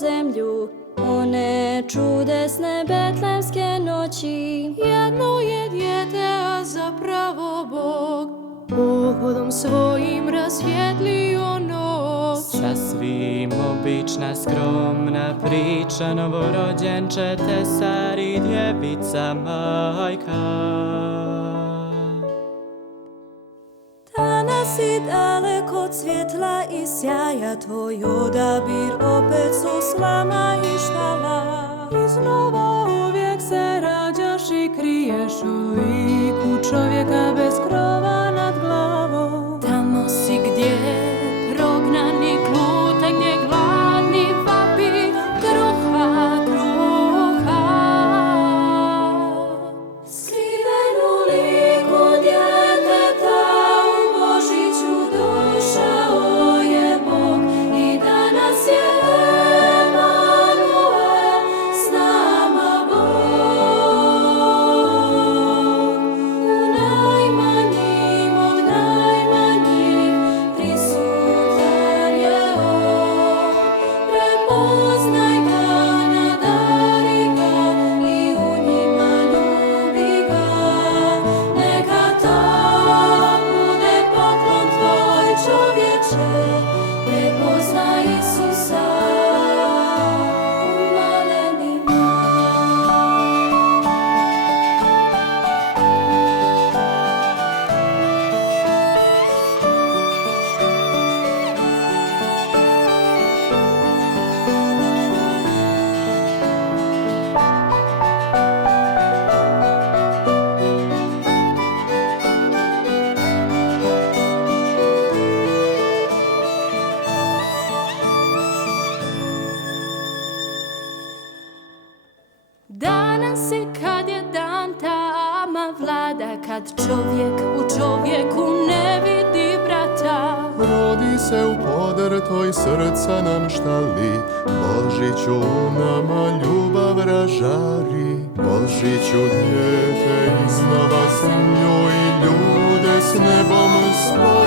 zemlju, one čudesne betlemske noći. Jedno je dijete, a zapravo Bog, pohodom svojim rasvjetlio noć. Sasvim obična, skromna priča, novorođenče tesar i djevica majka. Danas si daleko od svjetla i sjaja, tvoj odabir opet su slama i štala. Iznova uvijek se rađaš i kriješ u liku čovjeka bez krova nad glavom. Tamo si gdje prognani klute, gdje gladni vapi kruha, kruha. Skriven u liku djeteta u Božiću došao je Bog i danas je Emanuel s nama Bog. U najmanjim od najmanjih prisutan je On. Prepoznaj ga, nadari ga i u njima ljubi ga. Neka to bude poklon tvoj, čovječe, prepoznaj Isusa u malenima. Danas je kad je dan, tama vlada, kad čovjek u čovjeku ne vidi brata. Rodi se u podrtoj srca nam štali, Božiću u nama ljubav ražari. Božiću dijete iznova zemlju i ljude s nebom spoji.